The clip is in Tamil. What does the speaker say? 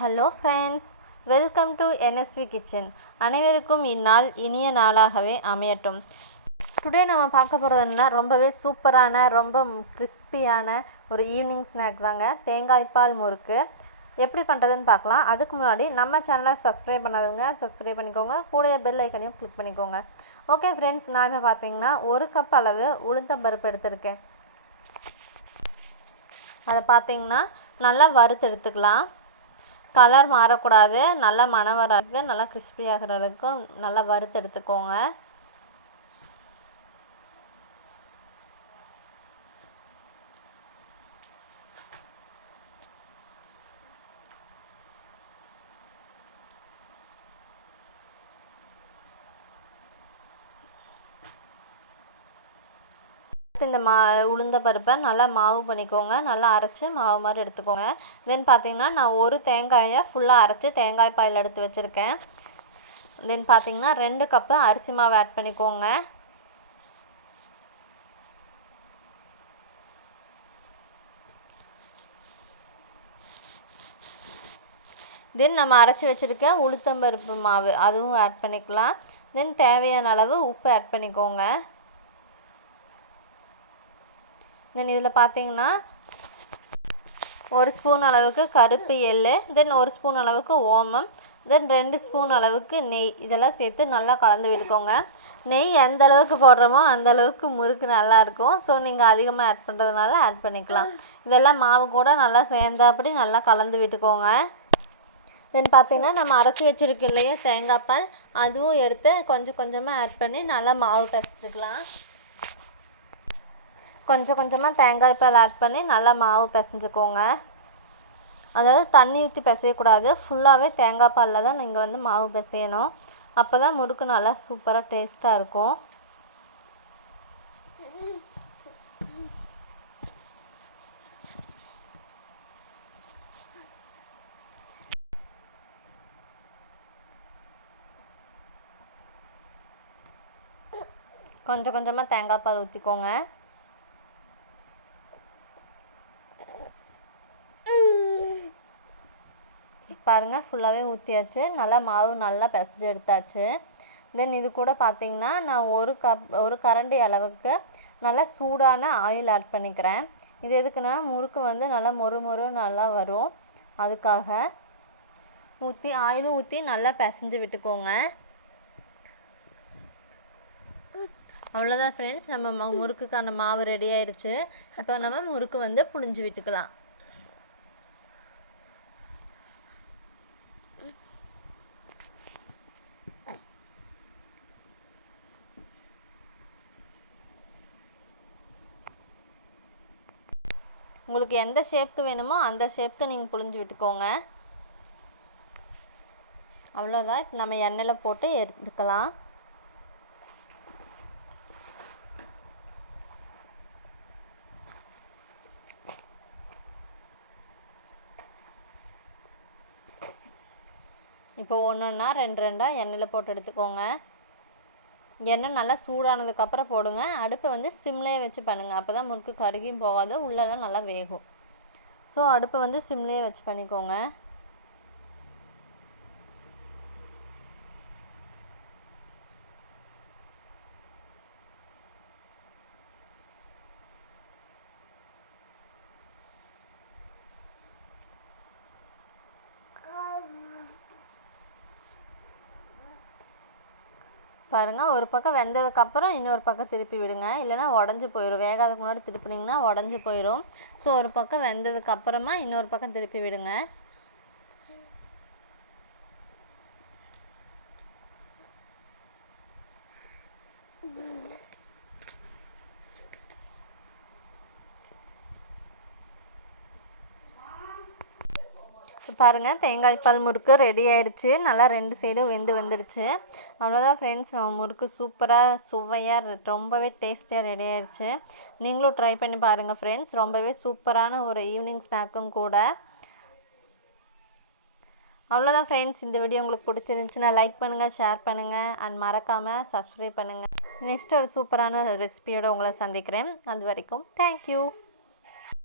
Hello friends, welcome to NSV kitchen. அனைவருக்கும் இந்நாள் இனிய நாளாகவே அமையட்டும். டுடே நம்ம பார்க்க போகிறதுன்னா ரொம்பவே சூப்பரான ரொம்ப கிறிஸ்பியான ஒரு ஈவினிங் ஸ்நாக் தாங்க, தேங்காய் பால் முறுக்கு. எப்படி பண்ணுறதுன்னு பார்க்கலாம். அதுக்கு முன்னாடி நம்ம சேனலை சப்ஸ்கிரைப் பண்ணாதுங்க, சப்ஸ்கிரைப் பண்ணிக்கோங்க. கூடிய பெல் ஐக்கனையும் கிளிக் பண்ணிக்கோங்க. ஓகே ஃப்ரெண்ட்ஸ், நான் இப்போ பார்த்தீங்கன்னா 1 கப் அளவு உளுத்தம் பருப்பு எடுத்துருக்கேன். அதை பார்த்தீங்கன்னா நல்லா வறுத்து எடுத்துக்கலாம். கலர் மாறக்கூடாது, நல்லா மணம் வர அளவுக்கு, நல்லா கிறிஸ்பி ஆகிற அளவுக்கு நல்லா வறுத்து எடுத்துக்கோங்க. இந்த உளுந்த பருப்பை நல்லா மாவு பண்ணிக்கோங்க, நல்லா அரைச்சி மாவு மாதிரி எடுத்துக்கோங்க. தென் பார்த்தீங்கன்னா நான் ஒரு தேங்காயை ஃபுல்லாக அரைச்சி தேங்காய் பால் எடுத்து வச்சுருக்கேன். தென் பார்த்தீங்கன்னா 2 கப்பு அரிசி மாவு ஆட் பண்ணிக்கோங்க. தென் நம்ம அரைச்சி வச்சுருக்க உளுத்தம்பருப்பு மாவு அதுவும் ஆட் பண்ணிக்கலாம். தென் தேவையான அளவு உப்பு ஆட் பண்ணிக்கோங்க. தென் இதில் பார்த்தீங்கன்னா 1 ஸ்பூன் அளவுக்கு கருப்பு எள்ளு, தென் 1 ஸ்பூன் அளவுக்கு ஓமம், தென் 2 ஸ்பூன் அளவுக்கு நெய், இதெல்லாம் சேர்த்து நல்லா கலந்து விட்டுக்கோங்க. நெய் எந்த அளவுக்கு போடுறோமோ அந்த அளவுக்கு முறுக்கு நல்லாயிருக்கும். ஸோ நீங்கள் அதிகமாக ஆட் பண்ணுறதுனால ஆட் பண்ணிக்கலாம். இதெல்லாம் மாவு கூட நல்லா சேர்ந்தாப்படி நல்லா கலந்து விட்டுக்கோங்க. தென் பார்த்தீங்கன்னா நம்ம அரைச்சி வச்சுருக்கு இல்லையா தேங்காய் பால், அதுவும் எடுத்து கொஞ்சம் கொஞ்சமாக ஆட் பண்ணி நல்லா மாவு பிசைஞ்சிக்கலாம். கொஞ்சம் கொஞ்சமாக தேங்காய் பால் ஆட் பண்ணி நல்லா மாவு பிசைஞ்சுக்கோங்க. அதாவது தண்ணி ஊற்றி பிசையக்கூடாது, ஃபுல்லாகவே தேங்காய் பாலில் தான் நீங்கள் மாவு பிசையணும். அப்போ தான் முறுக்கு நல்லா சூப்பராக டேஸ்ட்டாக இருக்கும். கொஞ்சம் கொஞ்சமாக தேங்காய் பால் ஊற்றிக்கோங்க. பாருங்கள், ஃபுல்லாகவே ஊற்றியாச்சு, நல்லா மாவு நல்லா பிசைஞ்சு எடுத்தாச்சு. தென் இது கூட பார்த்தீங்கன்னா நான் ஒரு கரண்டி அளவுக்கு நல்லா சூடான ஆயில் ஆட் பண்ணிக்கிறேன். இது எதுக்குன்னா முறுக்கு நல்லா மொறு நல்லா வரும், அதுக்காக ஆயிலும் ஊற்றி நல்லா பிசைஞ்சு விட்டுக்கோங்க. அவ்வளோதான் ஃப்ரெண்ட்ஸ், நம்ம முறுக்குக்கான மாவு ரெடி ஆயிடுச்சு. இப்போ நம்ம முறுக்கு புழிஞ்சு விட்டுக்கலாம். உங்களுக்கு எந்த ஷேப்புக்கு வேணுமோ அந்த ஷேப்புக்கு நீங்கள் புழிஞ்சு விட்டுக்கோங்க. அவ்வளோதான், இப்போ நம்ம எண்ணெயில் போட்டு எடுத்துக்கலாம். இப்போ ஒன்றா 2 எண்ணெயில் போட்டு எடுத்துக்கோங்க. எண்ணெய் நல்லா சூடானதுக்கப்புறம் போடுங்க. அடுப்பை சிம்லேயே வச்சு பண்ணுங்கள், அப்போ தான் முறுக்கு கருகியும் போகாது, உள்ளெல்லாம் நல்லா வேகும். ஸோ அடுப்பை சிம்லேயே வச்சு பண்ணிக்கோங்க. பாருங்கள், ஒரு பக்கம் வெந்ததுக்கப்புறம் இன்னொரு பக்கம் திருப்பி விடுங்க, இல்லைனா உடஞ்சி போயிடும். வேகாததுக்கு முன்னாடி திருப்பினீங்கன்னா உடஞ்சி போயிடும். ஸோ ஒரு பக்கம் வெந்ததுக்கப்புறமா இன்னொரு பக்கம் திருப்பி விடுங்க. பாருங்கள், தேங்காய் பால் முறுக்கு ரெடி ஆயிடுச்சு. நல்லா 2 சைடும் வந்துடுச்சு. அவ்வளோதான் ஃப்ரெண்ட்ஸ், நம்ம முறுக்கு சூப்பராக சுவையாக ரொம்பவே டேஸ்டியாக ரெடி ஆயிடுச்சு. நீங்களும் ட்ரை பண்ணி பாருங்கள் ஃப்ரெண்ட்ஸ், ரொம்பவே சூப்பரான ஒரு ஈவினிங் ஸ்நாக்கும் கூட. அவ்வளோதான் ஃப்ரெண்ட்ஸ், இந்த வீடியோ உங்களுக்கு பிடிச்சிருந்துச்சுன்னா லைக் பண்ணுங்கள், ஷேர் பண்ணுங்கள், அண்ட் மறக்காமல் சப்ஸ்கிரைப் பண்ணுங்கள். நெக்ஸ்ட் ஒரு சூப்பரான ரெசிபியோடு உங்களை சந்திக்கிறேன். அது வரைக்கும் தேங்க்யூ.